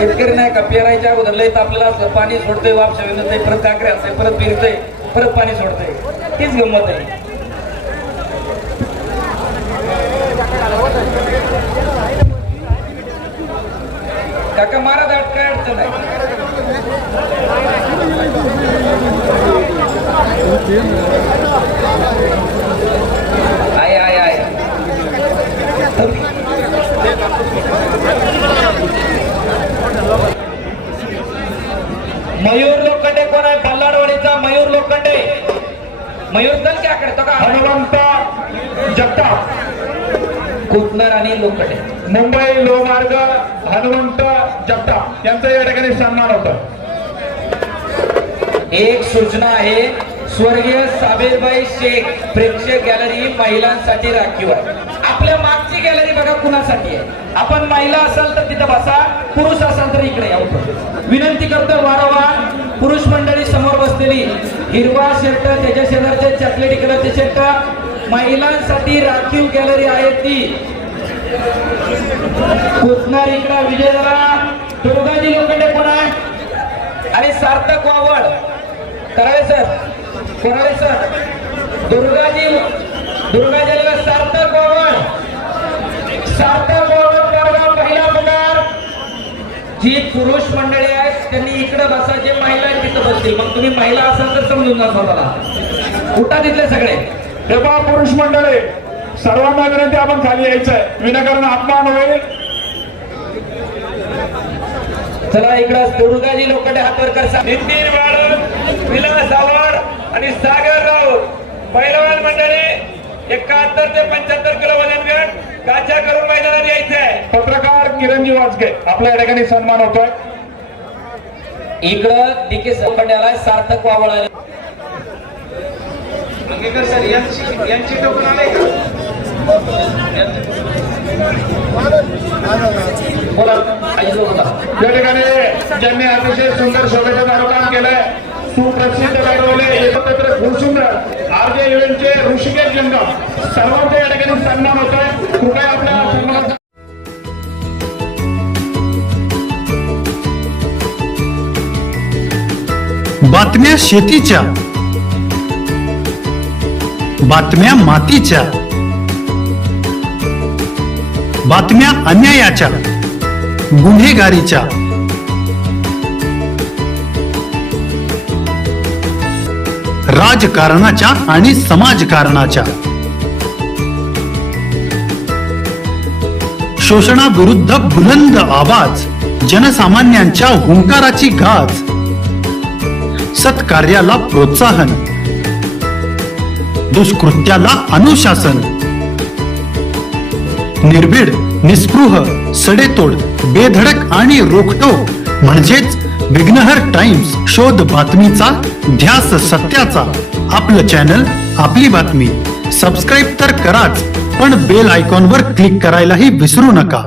शेतकरी नाही का पेरायच्या अगोदर लय आपल्याला पाणी सोडतोय, वाप शेवतोय, परत काकरे असते, परत फिरतोय, परत पाणी सोडतोय. तीच गंमत आहे. काका मारा दाट, काय अडचण आहे. आहे आहे आहे. मयूर लोखंडे कोण आहे? बल्लाडवाडीचा मयूर लोखंडे. मयूर दल क्या करतो का? हनुमंत जगताप, कुतनर आणि लोखंडे. मुंबई लोहमार्ग हनुमंत जगताप यांचा या ठिकाणी सन्मान होता. एक सूचना आहे, स्वर्गीय साबेरबाई शेख प्रेक्षक गॅलरी महिलांसाठी राखीव आहे. आपल्या मागची गॅलरी बघा कुणासाठी आहे. आपण महिला असाल तर तिथं बसा, पुरुष असाल तर इकडे या. विनंती करतो वारंवार, पुरुष मंडळी समोर बसलेली हिरवा शर्ट, त्याच्या शेजारचे चॉकलेटी कलरचे शर्ट, महिलांसाठी राखीव गॅलरी आहे ती. कुतनर इकडे विजय झाला. दुर्गाजी लोखंडे कोण आहे? आणि सार्थक वावड कराळे सर, कोणाळे सर, दुर्गाजीला सार्थक वावड, सार्थक वावड करवा पहिला पगार. जी पुरुष मंडळी आहेत त्यांनी इकडे बसा, जे महिला आहेत तिथं बसतील. मग तुम्ही महिला असाल तर समजून जा स्वतःला. कुठं तिथले सगळे तेव्हा पुरुष मंडळी सर्वांना विनंती, आपण खाली यायचंय, विनाकारण अपमान होईल. चला इकडं दुर्गाजी लोखंडे हात वर कर. नितीन वाळून, विलास आव्हाड आणि सागर राऊत पैलवान मंडळी 71 ते 75 किलो वजन गट काचा करून मैदानात यायचे आहे. पत्रकार किरणजी वाजके आपल्या या ठिकाणी सन्मान होतोय. इकडं डीके लोखंडे आलाय, सार्थक वावड आले. अंगेकर सर यांची टोकन आले का? बोला बोला. या ठिकाणी ज्यांनी अतिशय सुंदर शोभेचं काम केलंय, सुप्रसिद्ध गाडवले एकत्र सुंदर आरजे इव्हेंटचे ऋषिकेश जंगम सर्वांचा या ठिकाणी सन्मान होतोय. कृपया आपल्या सन्मानाचा बातम्या शेतीच्या, बातम्या मातीच्या, बातम्या अन्यायाच्या, गुन्हेगारीच्या, राजकारणाच्या आणि समाजकारणाच्या, शोषणाविरुद्ध बुलंद आवाज, जनसामान्यांच्या हुंकाराची गाज, सत्कार्याला प्रोत्साहन, दुष्कृत्याला अनुशासन, निर्भीड, निस्पृह, सडेतोड, बेधडक आणि रोखटोक म्हणजेच विघ्नहर टाइम्स. शोध बातमीचा, ध्यास सत्याचा. आपलं चॅनल, आपली बातमी. सबस्क्राईब तर कराच, पण बेल आयकॉनवर क्लिक करायलाही विसरू नका.